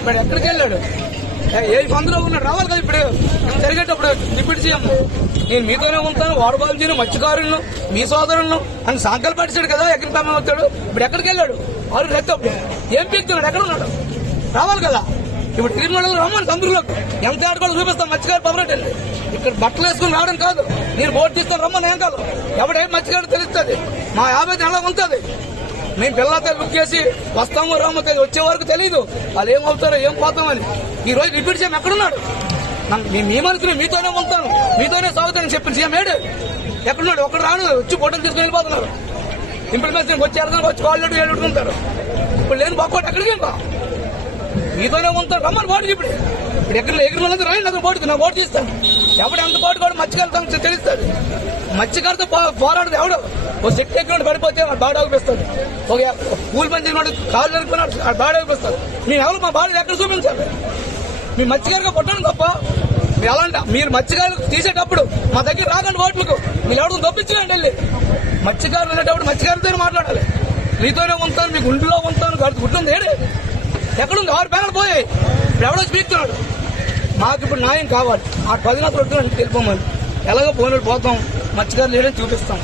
ఇప్పుడు ఎక్కడికి వెళ్ళాడు? ఏ సందులో ఉన్నాడు? రావాలి కదా ఇప్పుడు జరిగేటప్పుడు. డిప్యూటీ సీఎం నేను మీతోనే ఉంటాను, వాడబాబుజీని, మత్స్యకారులను, మీ సోదరులను అని సాంకలు పట్టించాడు కదా. ఎక్కడికి తమ్మ వచ్చాడు? ఇప్పుడు ఎక్కడికి వెళ్ళాడు? వారు రెత్తప్పుడు ఏం పీకుతున్నాడు? ఎక్కడ ఉన్నాడు? రావాలి కదా. ఇప్పుడు తిరుమలలో రమ్మని సందులోకి ఎంత ఆడుకోవాలి చూపిస్తాం. మత్స్యకారు పవరెట్ అండి. ఇక్కడ బట్టలు వేసుకుని రావడం కాదు, నేను బోర్డు తీసుకొని రమ్మని ఏం కాదు. ఎవడేం మత్స్యకారు తెలుస్తుంది. మా 50 ఎలా ఉంటుంది. మేము పిల్లలతో బుక్ చేసి వస్తామో రామో తెలియదు, వచ్చే వరకు తెలియదు వాళ్ళు ఏమవుతారో ఏం పోతామని. ఈ రోజు డిప్యూటీ సీఎం ఎక్కడున్నాడు? మీ మనసుని మీతోనే ఉంటాను, మీతోనే సాగుతానని చెప్పిన సీఎం ఏడు ఎక్కడున్నాడు? ఒక్కడు రాను, వచ్చి ఫోటోలు తీసుకుని వెళ్ళిపోతున్నారు. ఇంప్లిమెంటేషన్ వచ్చి అర్థం వచ్చి కాళ్ళు ఏడుకుంటారు. ఇప్పుడు లేని బాకోటి ఎక్కడికి ఇంకా మీతోనే ఉంటారు. రమ్మని బోర్డు ఇప్పుడు ఎగిరి వాళ్ళంతా రాయండి. అతను బోర్డుకి నా బోర్డు తీస్తాను. ఎవడు ఎంత బోర్డు కూడా మత్స్యకారులతో తెలుస్తుంది. మత్స్యకారుతో పోరాడదు ఎవడు. ఓ శక్తి ఎక్కడ పడిపోతే బాడీ ఆగిపిస్తాడు. ఒక కూలి పని చేసినాడు కాళ్ళు నరుకున్నాడు, బాడీ ఆగిపిస్తాడు. మేము ఎవరు మా బాడీ ఎక్కడ చూపించాలి? మీ మత్స్యకారుగా పుట్టడం తప్ప మీరు మత్స్యకారులు తీసేటప్పుడు మా దగ్గర రాకండి ఓట్లకు. మీరు ఎవరు తప్పించలేండి వెళ్ళి. మత్స్యకారులు అనేటప్పుడు మత్స్యకారులతో మాట్లాడాలి. మీతోనే ఉంటాను, మీకు గుండెలో ఉంటాను, గుడ్డుంది ఏడు ఎక్కడుంది? 6 బ్యానర్లు పోయాయి. ఇప్పుడు ఎవడో స్పీకుతున్నాడు. మాకు ఇప్పుడు న్యాయం కావాలి. ఆ 10 తెలిపోమని ఎలాగో పోయినట్టు పోతాం. మత్స్యకారులు లేడని చూపిస్తాం.